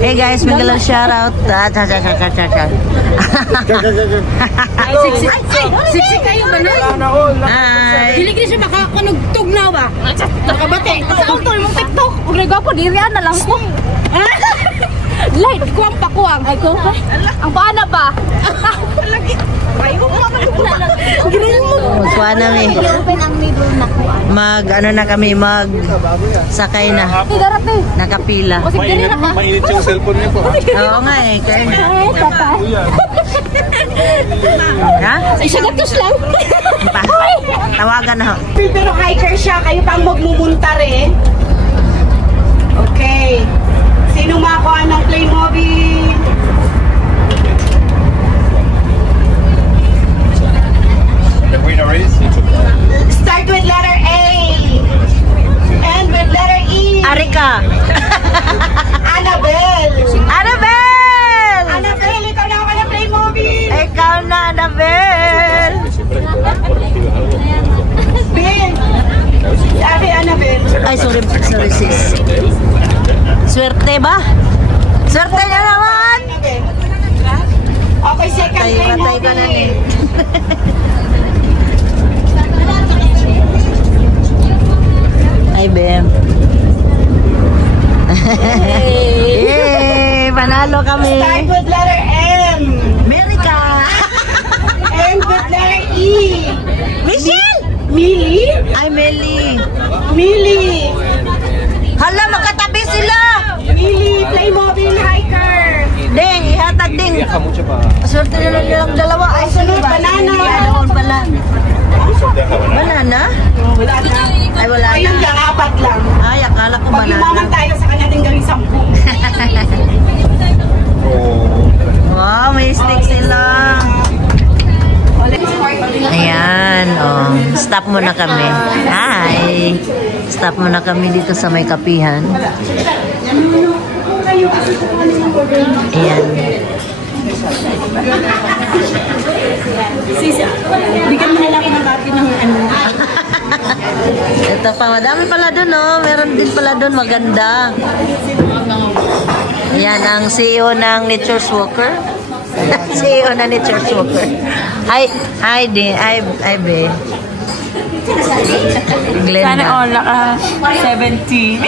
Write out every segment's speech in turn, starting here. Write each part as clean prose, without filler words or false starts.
Hey guys, biglang shoutout. Siksi kayo ba na? Hi. Dili ka siya makakanugtog na ba? Nakabate. Saan to yung TikTok? Kung nagwapo, dirihan na lang ko. Light, kuwang pakuwang. Ay, kuwang pa? Ang paana pa? Lagi. Ayaw mo naman. Ginayin mo. Magkuha namin. Ano na kami, sakay na. Nakapila. Mainit yung cellphone niyo po. Oo nga eh. Ha? Isa gatos lang. Tawagan na ho. Pero hiker siya, kayo pang magmumunta rin. Okay. Sino makakuha ng Playmobil? The winner is? Start with letter A. End with letter E. Arika. Annabelle. Annabelle! Annabelle, ikaw na ako ng Playmobil. Ikaw na, Annabelle! Ben. Sabi Annabelle. Ay, sorry sis. Swerte ba? Swerte na naman! Okay, second Patay ka na ni. Ay, Bem. Yay! Panalo kami. Start with letter M. America! End with letter E. Michelle! Millie? Ay, Meli. Millie. Hala, magkatabi sila! Millie, Playmobil hiker. Ding, ihatag ding. Swerte na lang nilang dalawa. Ay, Sunod, banana. Banana? Wala na. Ay, wala na. Ayun lang, 4 lang. Ay, akala ko Pag-imaman banana. tayo sa kanya din gawin 10. Wow, may stick sila. Ayan, oh. Stop muna kami. Hi. Stop muna kami dito sa may kapihan. Ayan. Bigyan mo na lang ng copy ng ano. Ito pa, madami pala dun, oh. Meron din pala dun, maganda. Ayan, ang CEO ng Nature's Walker. CEO na Nature's Walker. Hi, Be. Glenda. Sana all ka 17.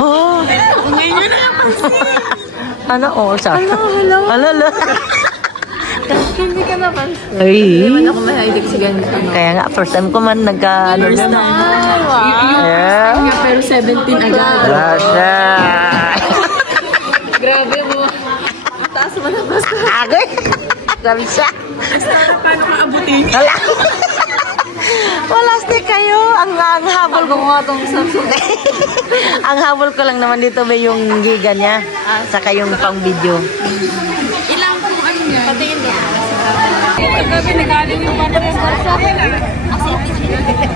Oh. Ngayon na lang kasi. Ano, oh, sorry. Hello. Hindi ka napansin. Ay. Hindi man ako mahilig sa ganito. Kaya nga, first time ko man nagka-ano First naman. time. Wow. Yeah. Nga, pero 17 agad. Rasha. Grabe mo. Taas mo na basta. Agay. Rasha. Paano ka abutin? Wala. Wala stick kayo. Ang habol ko. Ang habol ko lang naman dito may yung giga niya. Saka yung pang video. Ilang kung ano niya? Patingin mo. Grabe, nagaling yung paano yung barsa.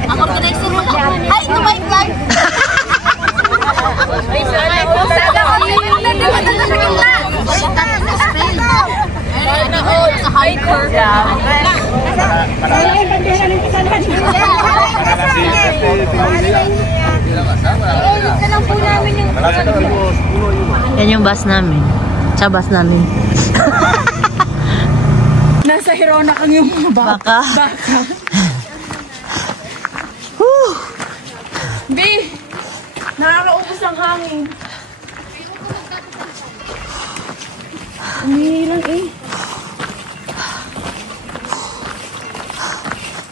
Ang organizer mo ka. Ay, lumay guys! Ay, sana ko. Sana ko. Sa hiker. Yan yung bus namin. Sa bus namin. Nasa Hirona kang yung Baka. B! Nakakaubos ng hangin. Umihilang eh.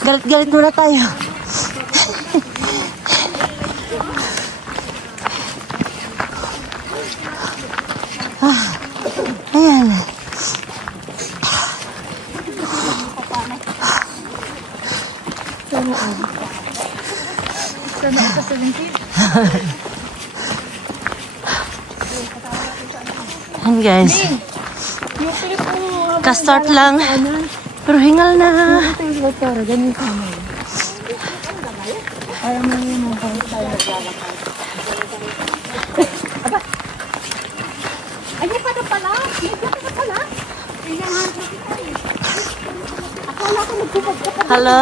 Galit-galit muna tayo. Ayan. Sana ako sa 17. Ayan guys. Ka-start lang. Pero hingal na. Ay, hindi pa na pala. Hindi pa na pala. Akala ko nagpupag ka pa. Hello.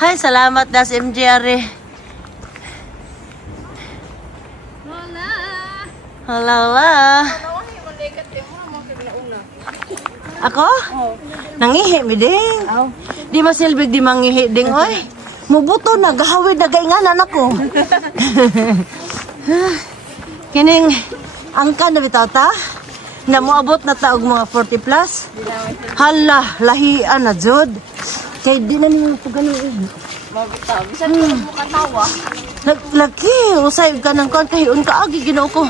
Hay, salamat das MJR. Hala, hala. Ako? Nangihi mi ding. Di masilbig di mangihi ding oy. Mubuto na gahawid na gainganan ako. Kining angkan na bitaw ta. Na moabot na taog mga 40 plus. Hala, lahian na jud. Kay di na niyo ganun. Mabitaw. Bisan ko mo katawa. Laki, usay ka ng kon kahiun ka agi Ginoo ko.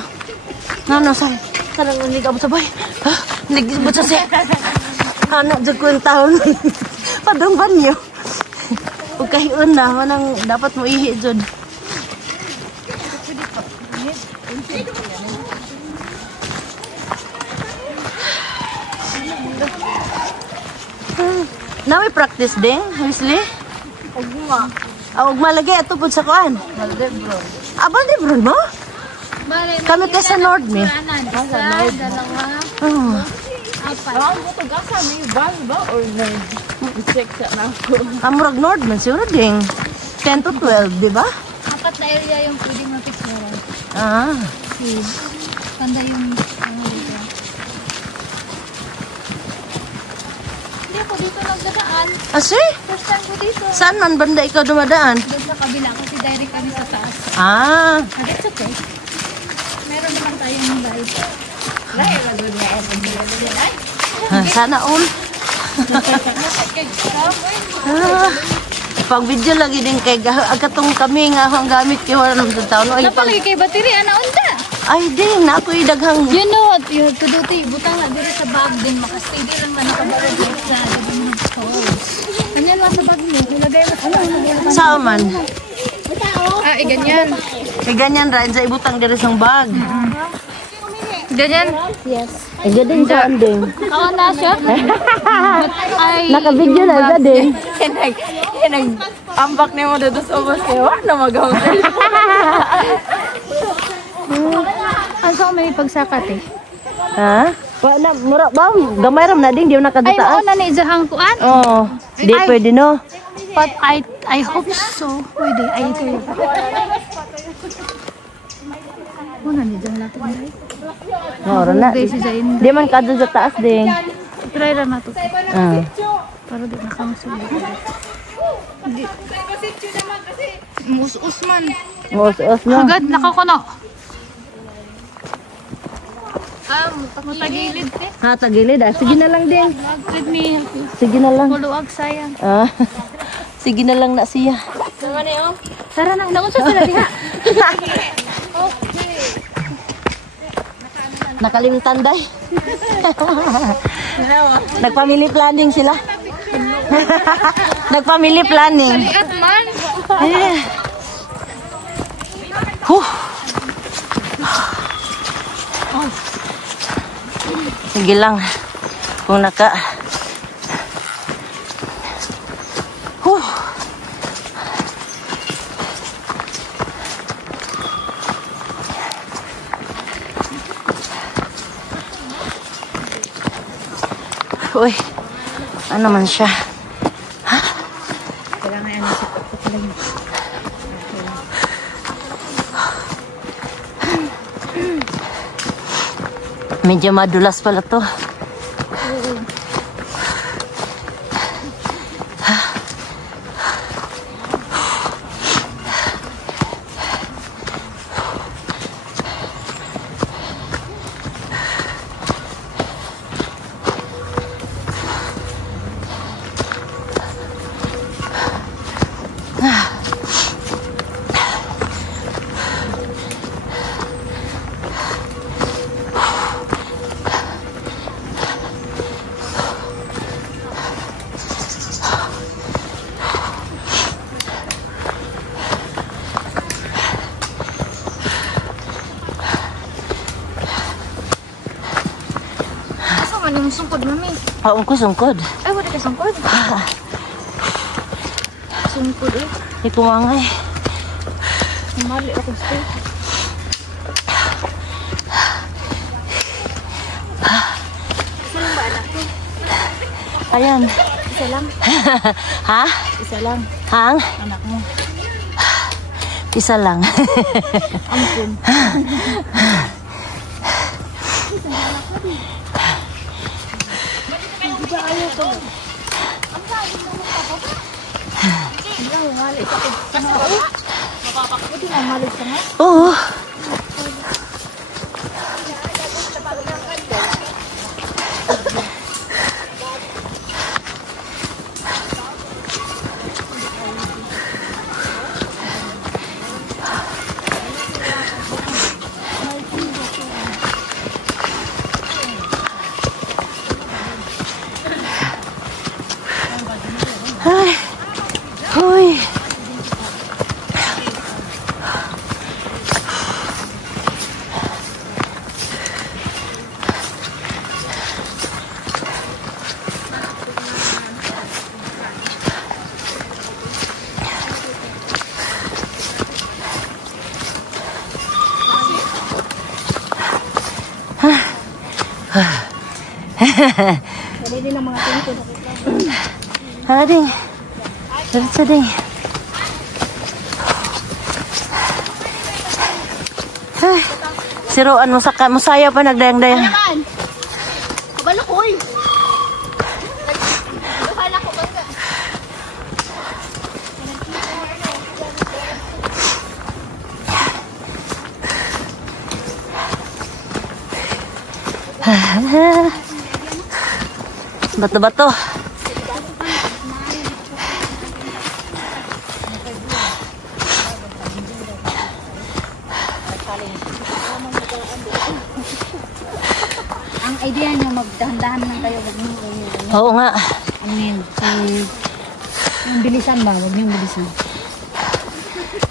Nano say? Sarang unig abot sabay. Ha? Nagibot sa siya. Anak jud ko ang taon. Padong banyo. Ug kahiun na manang dapat mo ihi jud. Now we practice ding, Wesley. Ugma. Ugma lagi ato pud sa kuan. Malibron. Abang libron mo? Kami kay sa Nord mi. Dalawa. Oh. Apat. Ang buto gasa may bal ba or nerd? Check sa na ako. Amurag Nord man siguro ding 10 to 12, di ba? Apat na area yung pwedeng mapix mo. Ah. Kanda yung dito. Hindi ako dito nagdadaan. Ase? First time ko dito. Saan man banda ikaw dumadaan? Doon sa kabila kasi direct kami sa taas. Ah. It's okay. Meron naman tayong live. Live na doon niya. Sana all. Pag video lagi din kay agatong kami nga ang gamit kay wala naman sa taon. Ay pag Napalagi kay battery ana unta. ay din na ako daghang. You know what you have to do ti butang na diri sa bag din makastay di lang man nakabarog sa Kanya lang sa bag mo ilagay mo Sao man? Ah, ganyan. Kay ganyan ra sa ibutang diri sang bag. Ganyan? Yes. Ay gading sa anding. Oo na siya. Ay, Naka-video na sa din. ambak niya mo dito sa ubas kayo. Na magaw. Asa may pagsakat eh? Ha? Wa na mura ba gamay ram na ding di na Ay, oo kadutaas. na ni Jahang kuan. Oh, di Ay. pwede no. But I hope so. Pwede. Ay, ito yun. Una ni Jahang natin. Ora na. Okay, si Zain. Di man kadto sa taas ding. Try ra na to. Ah. Para di nakamusulit. Mus-us man. Mos-os no. Agad, nakakono. Matagilid te. Ha tagilid ah. Sige na lang ding. Let me Sige na lang. kuluag sayang. Ah. Sige na lang na siya. Tara na, naunsa sila diha. Nakalimutan day. Nagpamily planning sila. Nagpamily planning. At man. Eh. Huh. Sige lang. Kung naka... Huh. Uy, ano man siya? Ha? Kailangan yan sa pagpapalagin. Medyo madulas pala to. Ano yung sungkod, mami? Oo ko sungkod. Ay, wala ka sungkod. Sungkod eh. Di ko nga eh. Mali ako sa Saan ba anak ko? Ayan. Isa lang. Ha? Isa lang. Hang? Anak mo. Isa lang. Ampun. Oo. Ay. Hoy. Hindi na mga tingko. Hala ding. Diretso ding. Ay. Siruan mo sa musaya pa nagdayang-dayang. Naman! Kabalo ko eh! Nakala ko bangga. Bato-bato. Ang idea niyo magdahan-dahan lang kayo. Wag niyo Oo nga. ano yun? Yung bilisan ba? Wag niyo bilisan.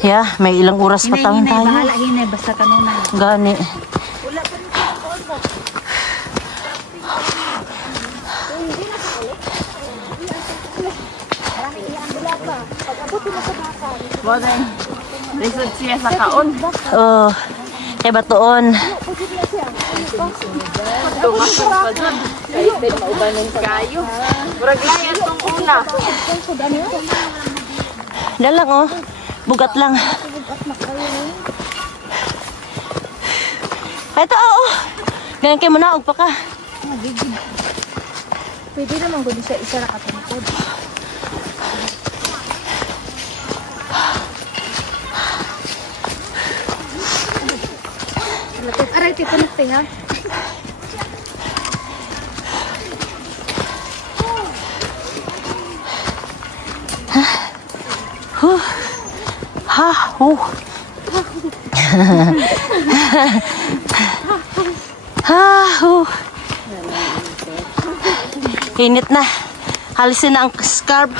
Yeah, may ilang oras pa tayo. Bahala hinay. Basta kanuna. Gani. Bodeng. Lisod siya sa kaon. Oh, kay batoon. Tumasok pa dyan. Kahit din maubanin kayo. Murag layan tong una. Dalang oh. Bugat lang. Ito oh. Ganyan kayo manaog pa ka. Pwede naman kung isa na katungkod. Aray, tipunak tayo ha. Ha, ha, Init na. Halisin na ang scarf.